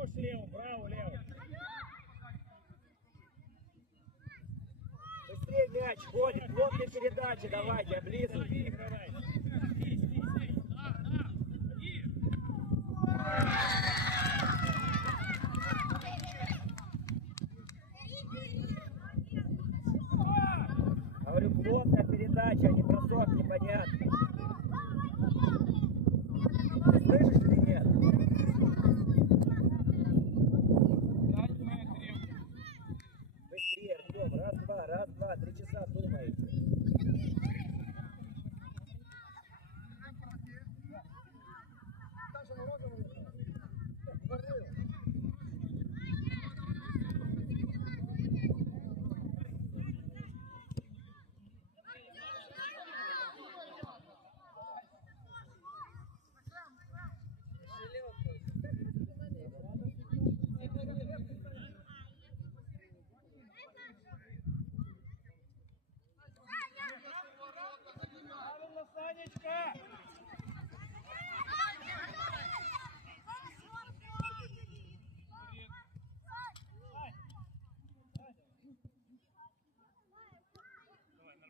Хорош лево, браво, лево. Быстрее мяч ходит, плотные передачи давайте, облизывай. Говорю, плотная передача, а не бросок непонятный. Ты слышишь или нет? Быстрее, Артем, раз-два, раз-два, три часа думаете. Правильно, Санечка! Давай, нормально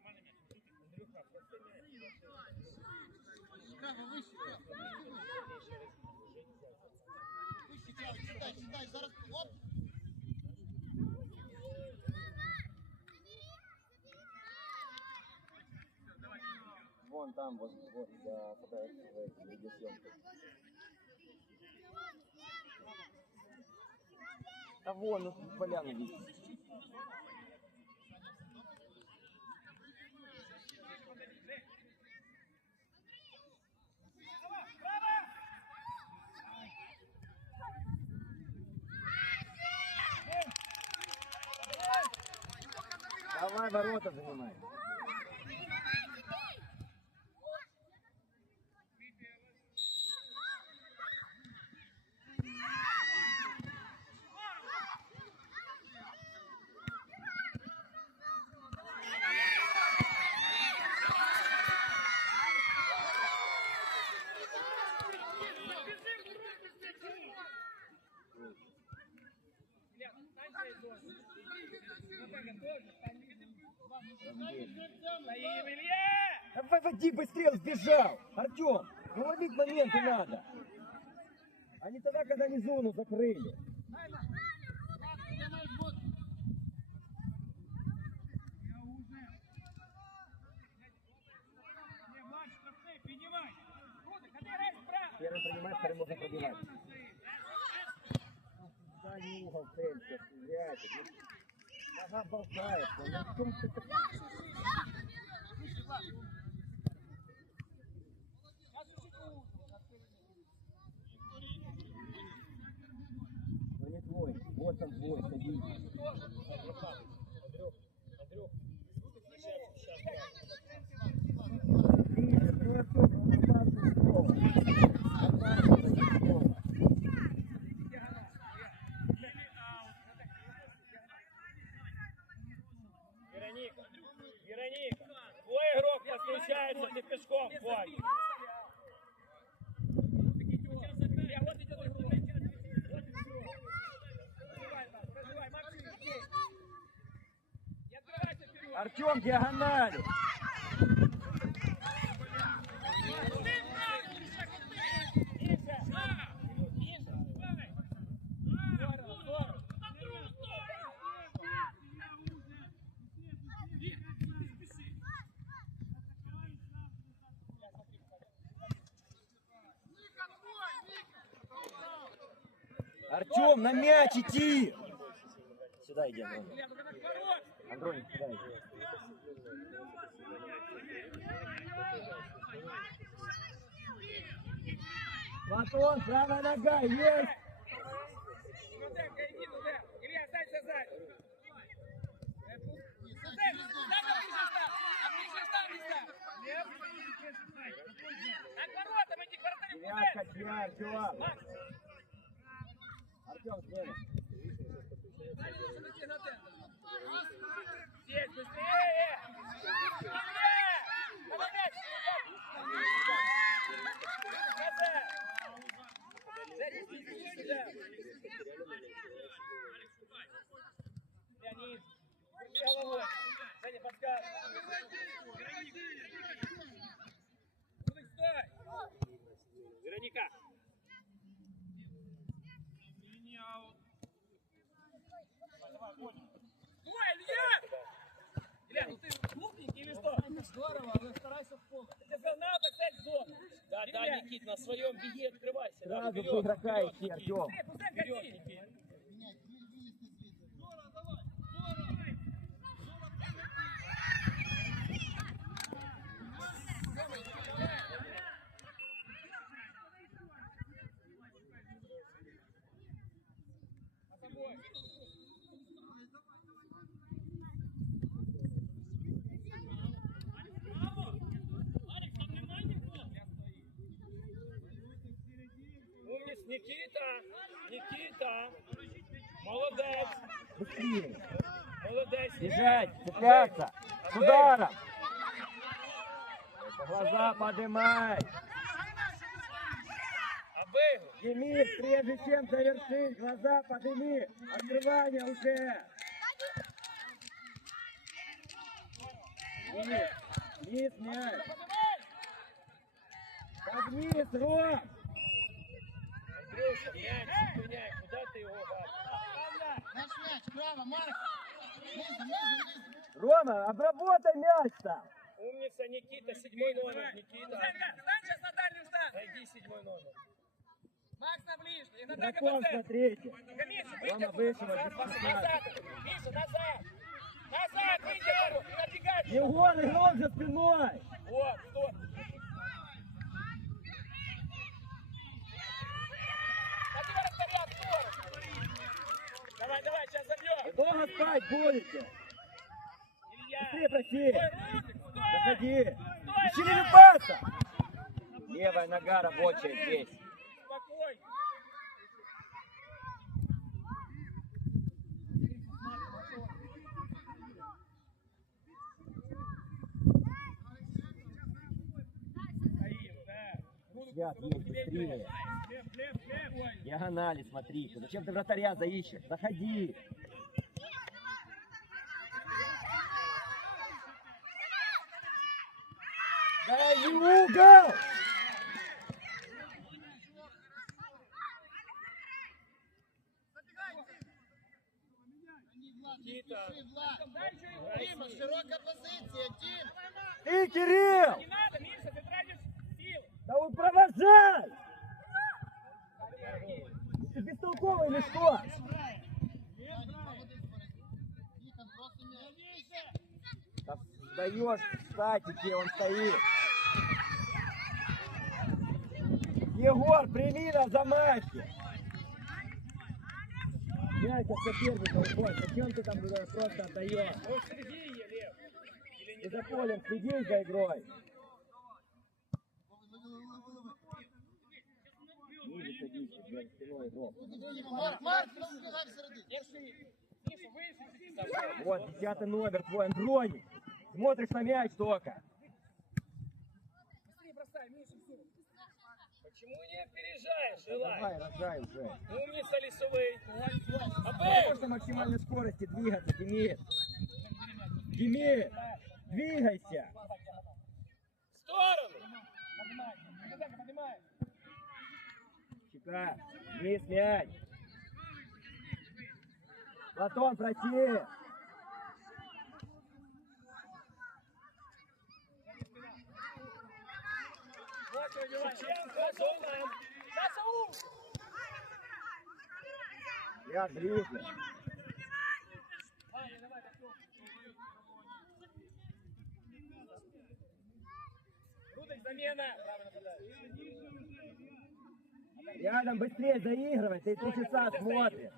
мяч. Андрюха, простой мяч. Читай, зараз. Оп! Вон там, вот, вот, за фотографией, видеосъемкой. А вон, ну, поляну ворота занимай. Води быстрее, сбежал! Артем, ну ловить моменты надо. А не тогда, когда они зону закрыли. Первый принимает, второй можно пробивать. Ну, в чем ты так- Ну не твой, вот там твой, садись. Ближе, ну Артем, ну не так же слово. Однажды это слово. Вероника, Вероника, твой игрок не встречается, ты пешком ходишь. Илья, вот идет игрок. Вот игрок. Пробивай, Макс, пробивай, Максим, здесь. Не открывайся вперед. Артем, здорово. Артем, на мяч иди. Сюда иди, Андроник. Андроник, сюда иди. Платон, правая нога, есть. Туда, иди туда. Илья, останься сказать. Э, пу- Пузырь, дай поближе став. А ближе став не став. На к воротам иди, к вратарю, Девятка, Пузырь. тебя, Артем. Центр. Здесь, быстрее! Быстрее! Давай мяч! Назад! Зарядись сюда! Леонид, головой! Кудык, стой! Вероника! Стой, Илья! Илья, ну ты что? Здорово, але старайся в поле. Надо поставить в зону. Да, да, Никит, на своем беге открывайся. да, Сразу в игрока идти. Артем. Вперед, Никита. Молодец, Быстрее. молодец. Бежать, цепляться. С ударом. Глаза поднимай. Обыгрывай. Демид, прежде чем завершить, глаза подними. Открывание уже. Демид, вниз мяч. Под вниз, Ром. Андрюша, мяч, меняй, куда ты его дашь? Наш м'яч, право, Марк. Рома, обработай мяч там. Умница, Никита, седьмой номер, Никита. Встань сейчас на дальнюю штангу. Найди седьмой номер. Макс на ближний. На процент. смотрите. Миша, Рома вышел, Назад. Миша, назад. Назад, выйди. Набегай. Егор, игрок за спиной. Вот, стой. Ходи в распорядок, скорость. Давай, давай, сейчас забьем. Долго спать будете. Илья. Быстрее проси. Стой, Русик, стой. Заходи. Стой, Ищи Илья. паса. Левая нога рабочая здесь. Спокойно. Стоим, да. Будут Свят, есть, быстрее. Диагонали, смотри. Зачем ты вратаря заищешь? Заходи. Дай угол! Они, Влад, не Никита. спеши, Влад. Дай еще его. Дима, широкая позиция, Дим. Ты, Кирилл! Не надо, Миша, ты тратишь сил. Да он провожай! Ты бестолковый или что? Владик, молодець, Борис. Тихо, просто мяч. Да сдаешь в статике, он стоит. Егор, прими на замахе. Мяч от соперника уходит. Зачем ты там просто отдаешь? Ты за полем следи за игрой. Марк. Вот, десятый номер твой, Андроник. Смотришь на мяч только. Почему не опережаешь, Элай? Давай, рожай уже. Умница, Лисовый. Можно Обыгрывай. на максимальной скорости двигаться, Демид. Демид, двигайся. В сторону. Поднимай. Поднимай, Чека, вниз мяч. Платон, проси. Я ближе. Рудик, замена. Право нападающий. Рядом быстрее заигрывай, ты три часа смотришь.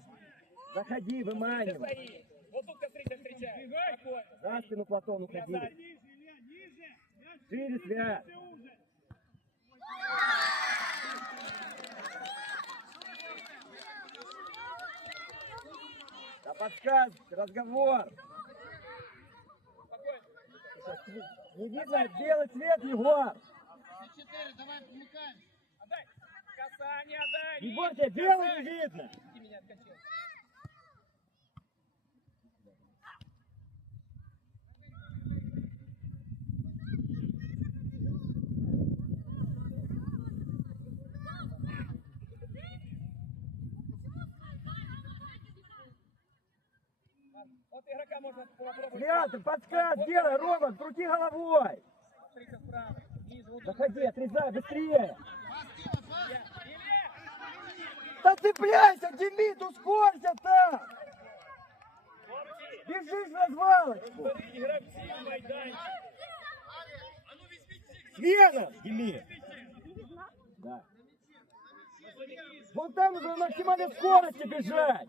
Заходи, выманивай. Вот тут кострите встречай. Спокойно. За спину Платону ходи. Назад. Шире связь. Да подсказ, разговор. Не видно белый цвет, Егор. Четыре, давай помыкаем. Касание тебя белый касание. не видно. Свят, подсказ, делай, Рома, крути головой. Заходи, отрезай, быстрее. Пас, Дима, пас. Я. Илья! Да цепляйся, Демид, ускорься там. Хлопці, Бежишь в развалочку. беріть гравців в майданчик. Свена, Демид. Да. Вон там нужно на максимальной скорости бежать,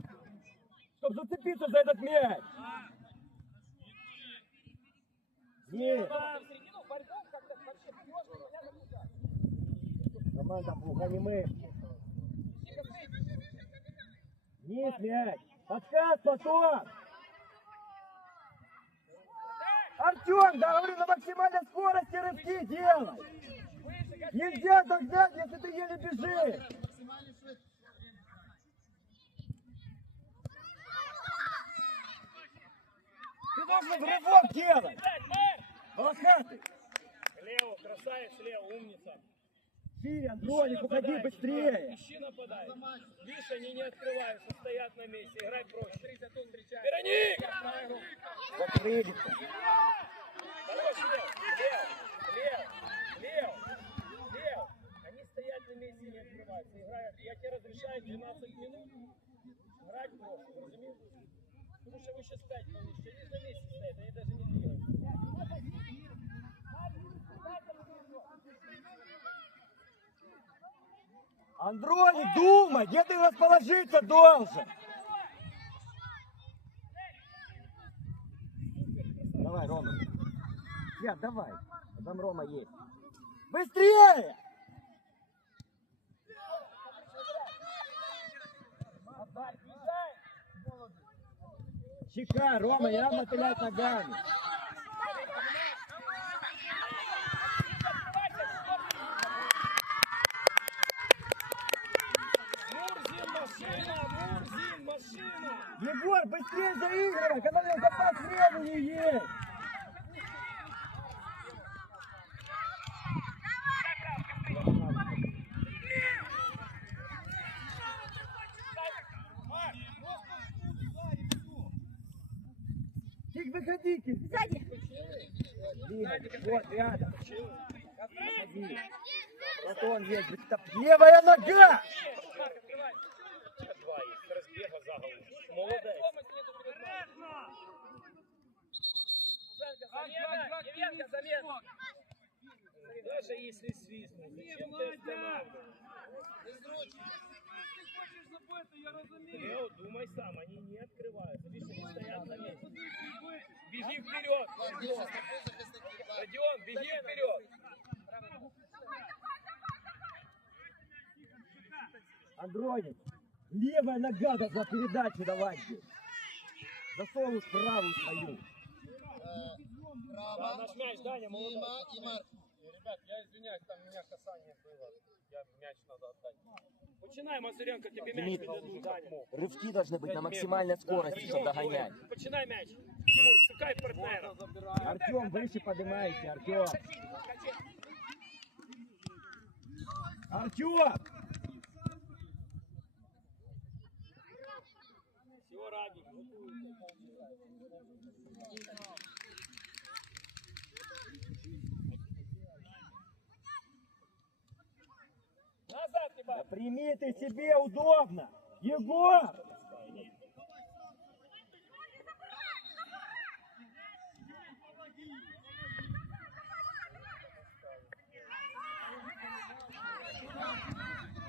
чтобы зацепиться за этот мяч. Нет, Там, в Вниз мяч. Подкат потом. Артем, говорю, на максимальной скорости рывки делай. Нельзя догнать, если ты еле бежишь. Ты должен рывок делать. Волохатый. Лево, красавец, лево, умница. Шире, Андроник, уходи быстрее. Ищи нападай. Видишь, они не открываются, стоят на месте. Играй проще. Вероник! Закрылись. Хорош, лев, лев, лев, лев, лев. Они стоят на месте и не открываются. Играют. Я тебе разрешаю 12 минут играть проще, разумеешь? Потому что вы сейчас 5 получите. Они на месте стоят, они даже не двигаются. Андроник, думай, где ты расположиться должен. Давай, Рома. Свят, давай. Там Рома есть. Быстрее! Щека, Рома, надо мотылять ногами. Мурзин, машина! Мурзин, машина! Егор, быстрее заигрывай, когда у него запас времени есть. Тик, выходите. Сзади. Вот рядом. Выходи. Платон есть. будь там. Левая нога! Марк, открывай! Два есть, разбега за голову. Молодец. Замена, Евенко, замена. Даже если свистнул, зачем ты останавливаешь? Лео, думай сам, они не открываются. Видишь, они стоят на месте. Беги вперед! Родион, беги вперед! Андроник, левая нога должна передачу давать здесь. Засовывай правую свою. Право. Мяч, Даня. Дима и Марк. Ребят, я извиняюсь, там у меня касание было. Я мяч надо отдать. Починай, Мазуренко, тебе мяч Дмитрий, передадут, Даня. Рывки должны быть на максимальной скорости, чтобы догонять. Починай мяч. Тимур, стукай партнера. Артем, выше поднимайте, Артем. Артем! Прими ты себе удобно. Егор!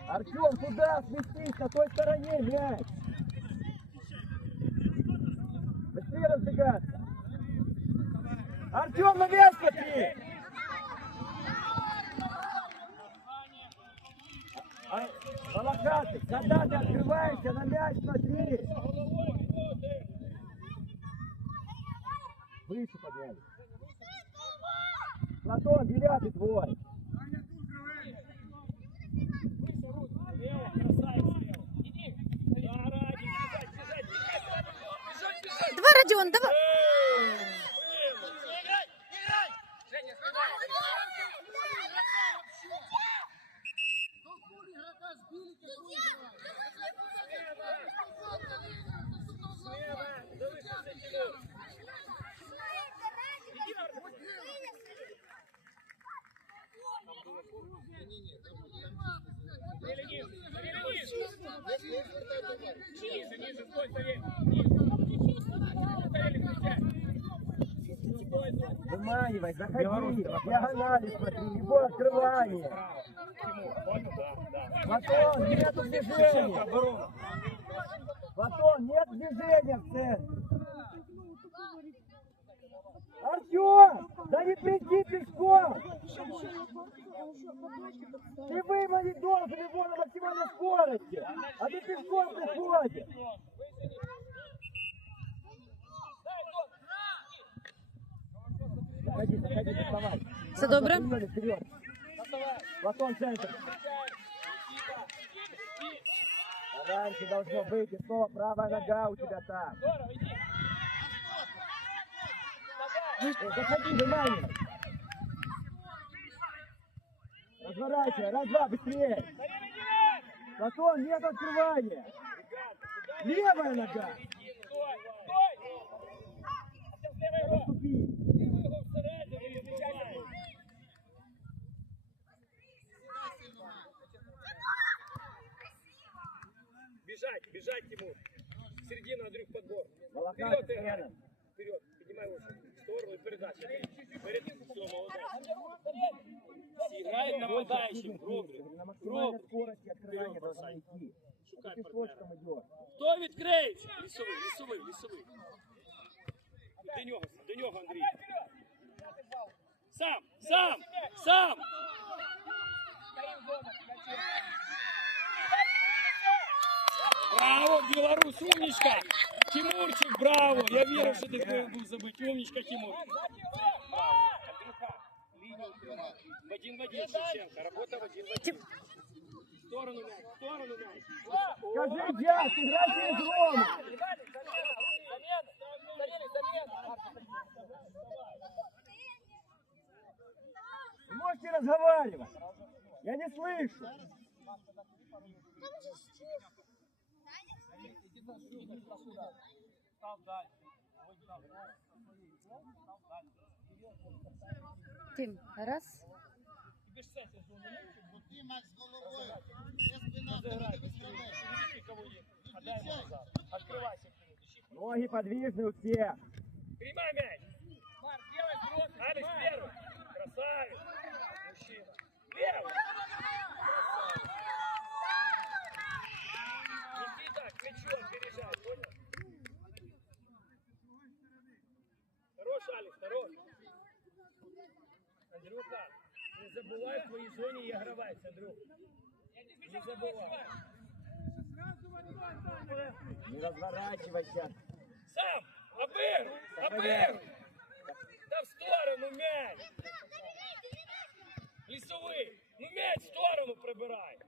Артем, куда сместись? На той стороне мяч. Артем, на мяч смотри! А, Волохатый, когда ты открываешься, на мяч смотри! Выше подняли. Платон, девятый твой. Лево, красавец, лево. Иди. Да, ради, бежать, бежать, бежать. Бежать, бежать. Давай, Родион, давай. Толкуй игрока, сбили, толкуй игрока. Слева, залишився Тимур. Или ниже, или ниже. Ниже, ниже, стой, Савелий, ниже. Савелий, встречай. Стой, стой. Выманивай, заходи. Диагонали смотри, его открывание. Платон, нету движения. Платон, нет движения в центре. Артем, да не приди пешком. Ты выманить должен его на максимальной скорости. А ты пешком приходишь. Заходи, заходи, доставай. Все добре? Платон, центр. Раньше должно быть, и снова правая нога у тебя там. Здорово, иди. Заходи, выманивай. Разворачивай, раз-два, быстрее. Платон, нет открывания. Левая нога. Стой, стой. Сейчас левый игрок. Ступи. Ты выиграл всередину и встречай Бежать, бежать, Тимур. Середина, Андрюх, подбор. Волокатый Вперед играй. центр. Вперед, поднимай лучше. В сторону и передача. Перед, все, молодец. Играет нападающим, пробуй. На максимальной Пробуй. скорости открывания Вперед должна бросай. идти. Шукай Ты пешочком идешь. Хто відкриється? Лісовий, лісовий, лісовий. До нього, до нього, Андрій. Сам, сам, сам. Браво, Білорус, умничка. Тимурчик, браво. Я вірив, що ти повинен був забити. Умничка, Тимур. Андрюха, лінію тримай. В один в один, Шевченко. Работа в один в один. В сторону мяч, в сторону мяч. Скажи, Дяк, играй через Рома. Вы можете разговаривать? Я не слышу. Тим, раз. Ти Макс з головою. Є спина, ти не виставляєш. Открывайся. Ноги подвижны у всех. Принимай мяч. Марк, делай сброс. Алекс первый. Красавец. Мужчина. Первый. Иди так, мячом не забывай в твоей зоне и игровать, Андрюх. Не забывай. Не разворачивайся. Сам! Обыгрывай! Обыгрывай! Да в сторону мяч! Лісовий! Ну мяч в сторону прибирай!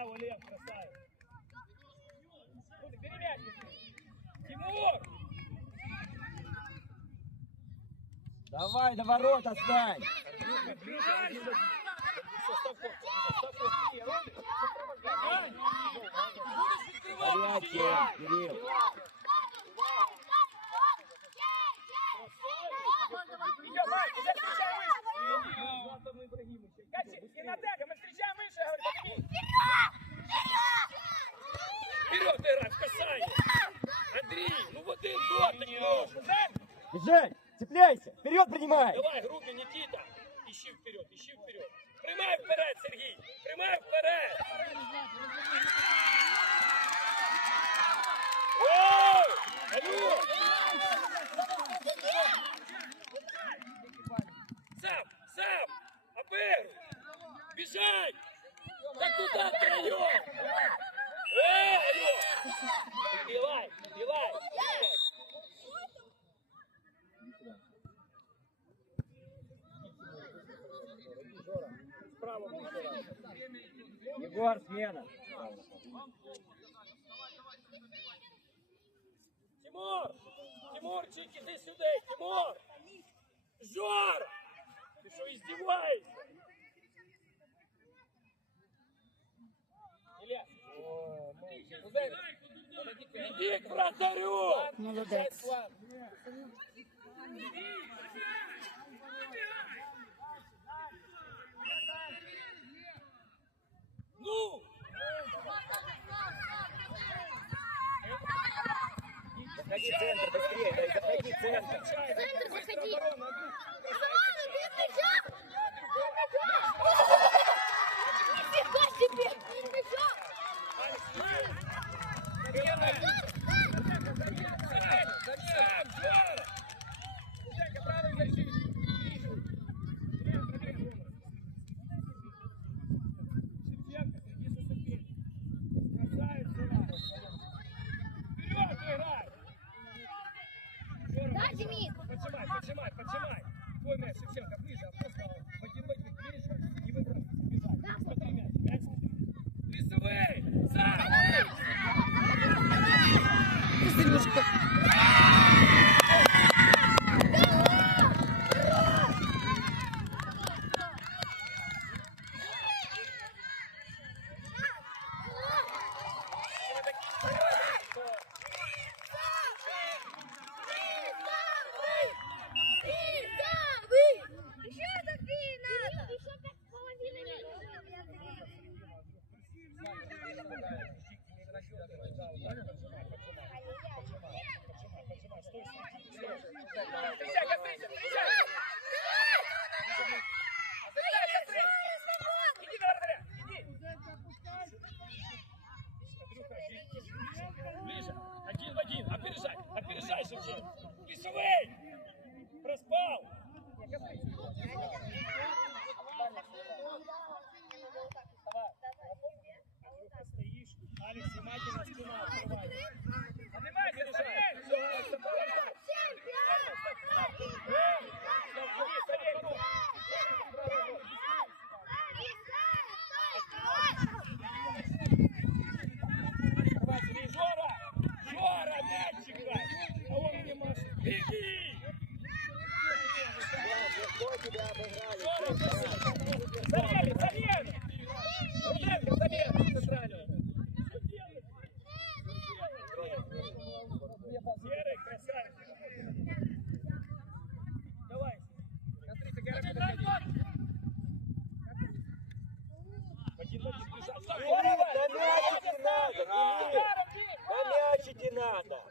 Браво, Лев, красавец! Бери мяч! Тимур! Давай, до ворота стань. Горячая, Кирилл. Вперед, играй, в касание! Андрей, ну вот один дотик нужен! Бежать, цепляйся, вперед принимай. Давай, грубый, Никита! Ищи вперед, ищи вперед! Приймай вперед, Сергій! Приймай вперед! Оу! Алло! Сам! Сам! Обыгрывай! Бежать! Так куда втроем? Эй, алло! Билай! Билай! Справа. Егор, смена. Тимур! Тимурчик, иди сюда! Тимур! Жора! Ты что, издеваешься? Илья! Иди к вратарю! Молодець. Ну! Заходи, центр, быстрее, заходи, центр. Центр, заходи. Just мячики надо.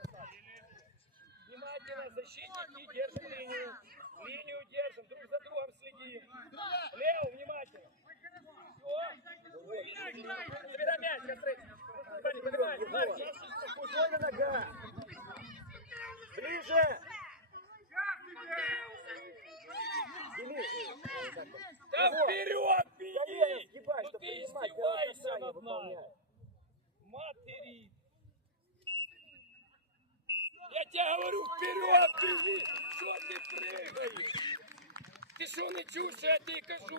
Внимательно, защитники, держим линию. Линию держим, друг за другом следим. Лео, внимательно. Все. Забирай мяч, Кострык. Ваня, поднимай, Марки. Пустой нога. Ближе. Демид, э, как там? Да вперед беги! Ну ты издевайся над нами. Матери. Я тебе говорю, вперед беги! Что ты прыгаешь? Ты что не чуешь, я тебе кажу?